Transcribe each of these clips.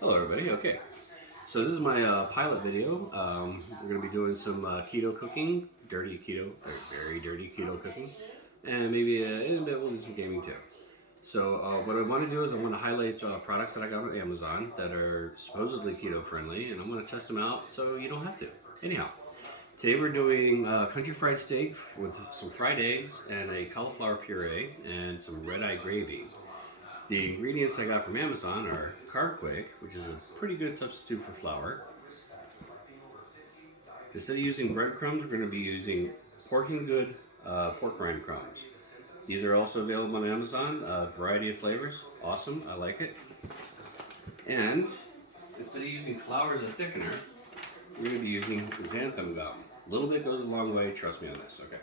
Hello everybody, okay. So this is my pilot video. We're going to be doing some keto cooking, dirty keto, very dirty keto cooking, and maybe in a bit we'll do some gaming too. So what I want to do is I want to highlight products that I got on Amazon that are supposedly keto friendly, and I'm going to test them out so you don't have to. Anyhow, today we're doing country fried steak with some fried eggs and a cauliflower puree and some red eye gravy. The ingredients I got from Amazon are Carb, which is a pretty good substitute for flour. Instead of using breadcrumbs, we're going to be using Porking Good pork rind crumbs. These are also available on Amazon, a variety of flavors. Awesome, I like it. And instead of using flour as a thickener, we're going to be using xanthium gum. A little bit goes a long way, trust me on this, okay?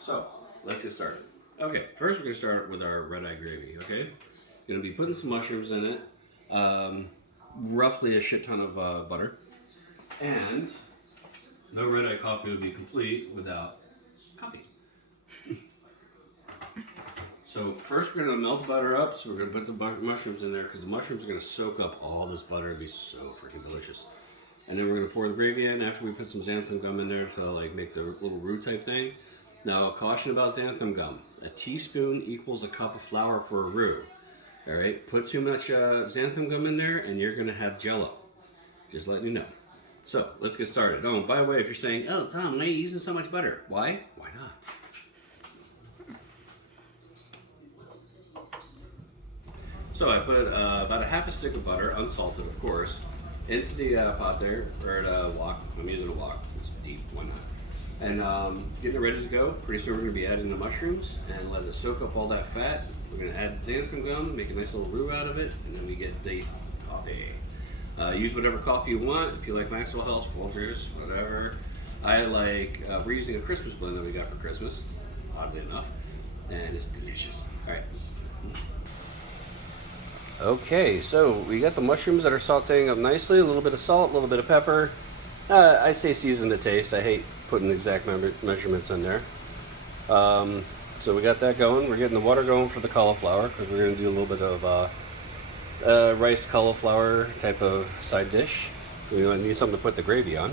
So, let's get started. Okay, first we're going to start with our red eye gravy, okay? Going to be putting some mushrooms in it, roughly a shit ton of butter, and no red eye coffee would be complete without coffee. So first we're going to melt the butter up, so we're going to put the mushrooms in there because the mushrooms are going to soak up all this butter and be so freaking delicious. And then we're going to pour the gravy in after we put some xanthan gum in there to like make the little roux type thing. Now, caution about xanthan gum. A teaspoon equals a cup of flour for a roux. All right, put too much xanthan gum in there and you're going to have jello. Just letting you know. So, let's get started. Oh, by the way, if you're saying, oh, Tom, why are you using so much butter? Why? Why not? So I put about a half a stick of butter, unsalted of course, into the pot there, or a wok. I'm using a wok. It's deep, why not? And getting it ready to go. Pretty soon we're going to be adding the mushrooms and let it soak up all that fat. We're going to add xanthan gum, make a nice little roux out of it, and then we get the coffee. Use whatever coffee you want. If you like Maxwell House, Folgers, whatever. I like, we're using a Christmas blend that we got for Christmas, oddly enough, and it's delicious. All right. Okay, so we got the mushrooms that are sauteing up nicely. A little bit of salt, a little bit of pepper. I say season to taste. I hate putting exact measurements in there. So we got that going. We're getting the water going for the cauliflower because we're going to do a little bit of riced cauliflower type of side dish. We need something to put the gravy on.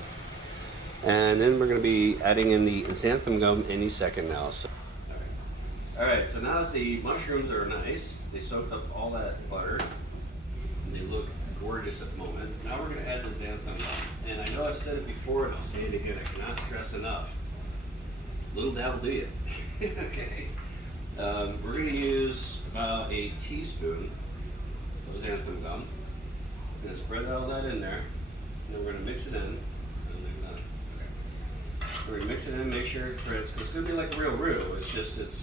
And then we're going to be adding in the xanthan gum any second now. So. Alright, so now that the mushrooms are nice, they soaked up all that butter, and they look gorgeous at the moment. Now we're going to add the xanthan gum. And I know I've said it before, and I'll say it again, I cannot stress enough. Little dabble do you. Okay. We're going to use about a teaspoon of xanthan gum. We're going to spread all that in there, and then we're going to mix it in. We're going to mix it in, make sure it spreads, because it's going to be like a real roux. It's just, it's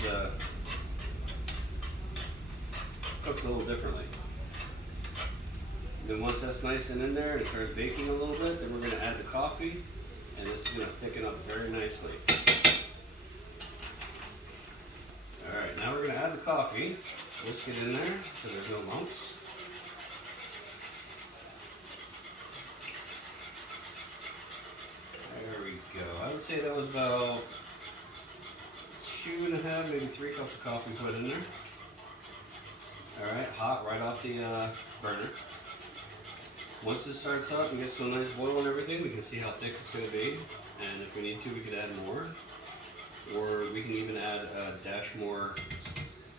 cooked a little differently. Then once that's nice and in there and it starts baking a little bit, then we're going to add the coffee, and this is going to thicken up very nicely. Alright, now we're going to add the coffee. Whisk it in there so there's no lumps. There we go. I would say that was about 2.5, maybe 3 cups of coffee put in there. Alright, hot right off the burner. Once this starts up and gets some nice boil and everything, we can see how thick it's going to be. And if we need to, we could add more. Or we can even add a dash more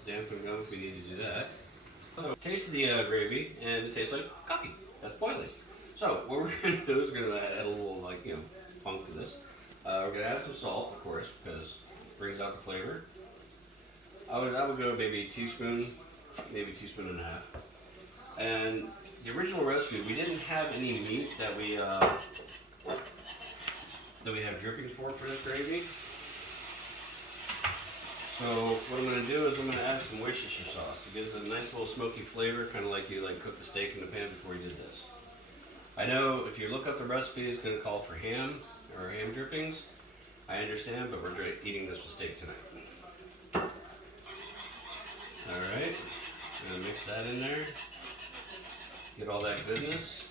xanthan gum if we need to do that. So, taste the gravy, and it tastes like coffee. That's boiling. So, what we're going to do is we're going to add a little, like, funk to this. We're going to add some salt, of course, because it brings out the flavor. I would go maybe a teaspoon, maybe a teaspoon and a half. And the original recipe, we didn't have any meat that we have drippings for this gravy. So what I'm going to do is I'm going to add some Worcestershire sauce. It gives a nice little smoky flavor, kind of like you cook the steak in the pan before you did this. I know if you look up the recipe, it's going to call for ham or ham drippings. I understand, but we're eating this with steak tonight. Alright, I'm going to mix that in there. Get all that goodness.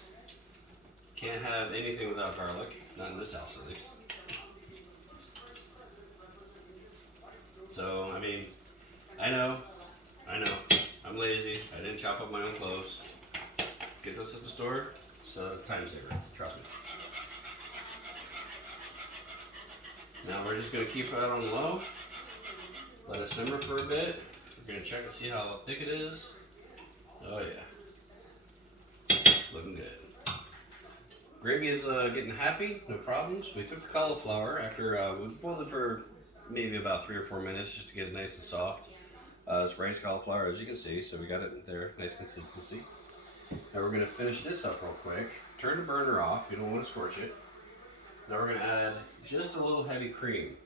Can't have anything without garlic, not in this house at least. So, I mean, I know, I'm lazy. I didn't chop up my own cloves. Get this at the store. It's a time saver, trust me. Now we're just going to keep it on low. Let it simmer for a bit. We're going to check and see how thick it is. Oh yeah. Looking good. Gravy is getting happy, no problems. We took the cauliflower after we boiled it for maybe about 3 or 4 minutes just to get it nice and soft. It's rice cauliflower, as you can see, so we got it there, nice consistency. Now we're going to finish this up real quick. Turn the burner off, you don't want to scorch it. Now we're going to add just a little heavy cream.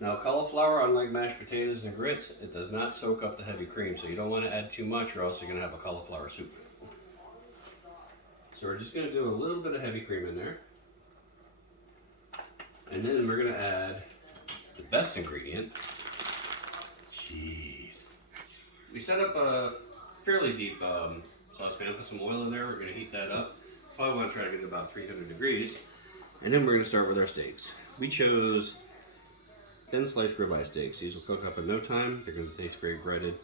Now cauliflower, unlike mashed potatoes and grits, it does not soak up the heavy cream, so you don't want to add too much or else you're going to have a cauliflower soup. So we're just going to do a little bit of heavy cream in there. And then we're going to add the best ingredient, cheese. We set up a fairly deep saucepan, put some oil in there, we're going to heat that up. Probably want to try to get it about 300 degrees. And then we're going to start with our steaks. We chose thin sliced ribeye steaks. These will cook up in no time. They're going to taste great breaded.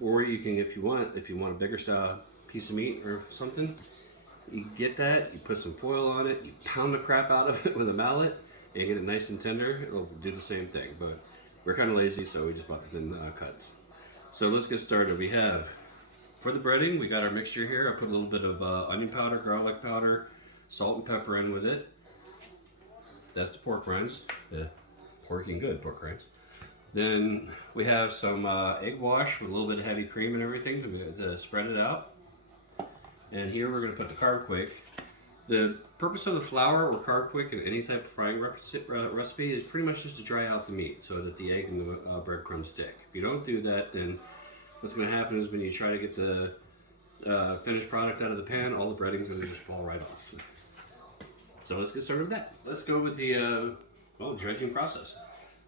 Or you can, if you want a bigger style piece of meat or something, you get that, you put some foil on it, you pound the crap out of it with a mallet, and you get it nice and tender. It'll do the same thing, but we're kind of lazy, so we just bought the thin cuts. So let's get started. We have, for the breading, we got our mixture here. I put a little bit of onion powder, garlic powder, salt and pepper in with it. That's the pork rinds, the working good pork rinds. Then we have some egg wash with a little bit of heavy cream and everything to spread it out. And here we're going to put the Carb Quick. The purpose of the flour or Carb Quick in any type of frying recipe is pretty much just to dry out the meat so that the egg and the breadcrumbs stick. If you don't do that, then what's going to happen is when you try to get the finished product out of the pan, all the breading's going to just fall right off. So let's get started with that. Let's go with the dredging process.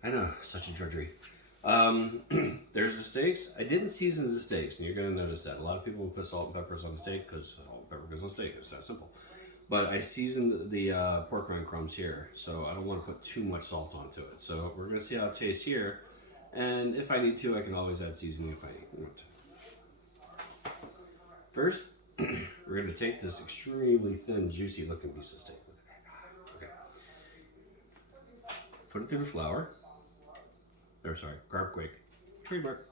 I know, such a drudgery. There's the steaks. I didn't season the steaks, and you're going to notice that. A lot of people will put salt and peppers on the steak because salt and pepper goes on steak. It's that simple. But I seasoned the pork rind crumbs here, so I don't want to put too much salt onto it. So we're going to see how it tastes here. And if I need to, I can always add seasoning if I want to. First, we're going to take this extremely thin, juicy looking piece of steak. Okay. Put it through the flour. Carb Quick. Trademark.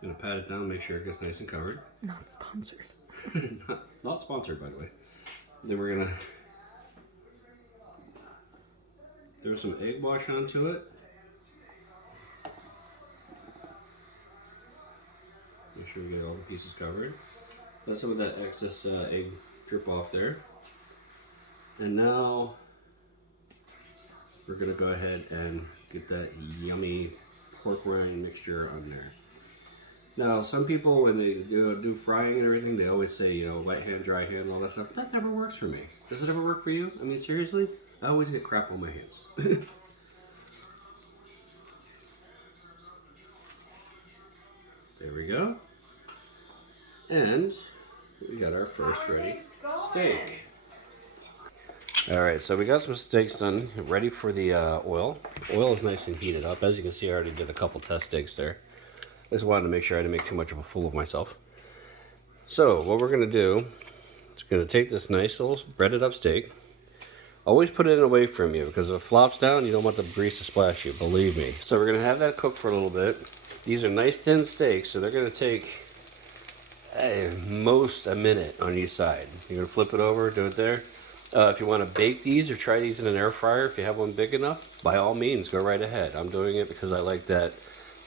Gonna pat it down, make sure it gets nice and covered. Not sponsored. not sponsored, by the way. Then we're gonna throw some egg wash onto it. Make sure we get all the pieces covered. Let some of that excess egg drip off there. And now we're gonna go ahead and get that yummy pork rind mixture on there. Now, some people, when they do frying and everything, they always say, wet hand, dry hand, and all that stuff. That never works for me. Does it ever work for you? I mean, seriously? I always get crap on my hands. There we go. And we got our first ready steak. All right, so we got some steaks done, ready for the oil. Oil is nice and heated up. As you can see, I already did a couple test steaks there. I just wanted to make sure I didn't make too much of a fool of myself. So what we're going to do is going to take this nice little breaded up steak. Always put it away from you because if it flops down, you don't want the grease to splash you, believe me. So we're going to have that cook for a little bit. These are nice thin steaks, so they're going to take most a minute on each side. You're going to flip it over, do it there. If you want to bake these or try these in an air fryer, if you have one big enough, by all means, go right ahead. I'm doing it because I like that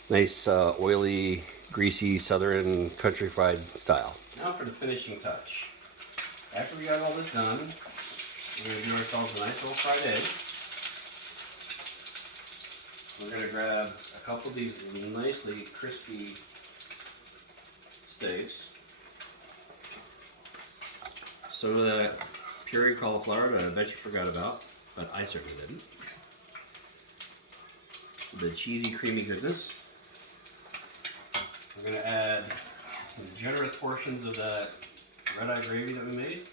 nice oily, greasy, southern country fried style. Now for the finishing touch. After we got all this done, we're going to do ourselves a nice little fried egg. We're going to grab a couple of these nicely crispy steaks. Some of that pureed cauliflower that I bet you forgot about, but I certainly didn't. The cheesy, creamy goodness. We're going to add some generous portions of that red-eye gravy that we made.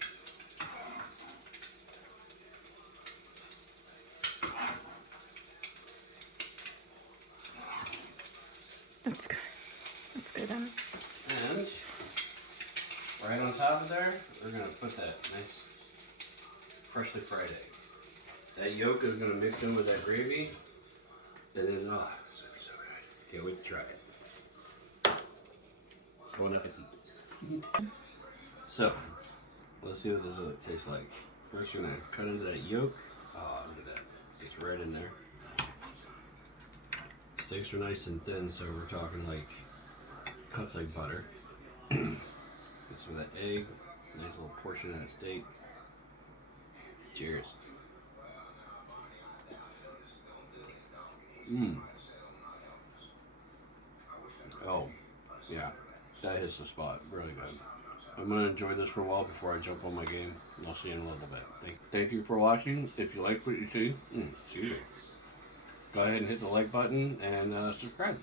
That's good. That's good, Em. And right on top of there, we're gonna put that nice freshly fried egg. That yolk is gonna mix in with that gravy, and then oh, it's gonna be so good. Can't wait to try it. Bon appetit. So, let's see what this tastes like. First, we're gonna cut into that yolk. Oh, look at that. It's right in there. Steaks are nice and thin, so we're talking like cuts like butter. This with that egg, nice little portion of that steak. Cheers. Mmm. Oh, yeah. That hits the spot. Really good. I'm going to enjoy this for a while before I jump on my game. I'll see you in a little bit. Thank you for watching. If you like what you see, excuse me, go ahead and hit the like button and subscribe.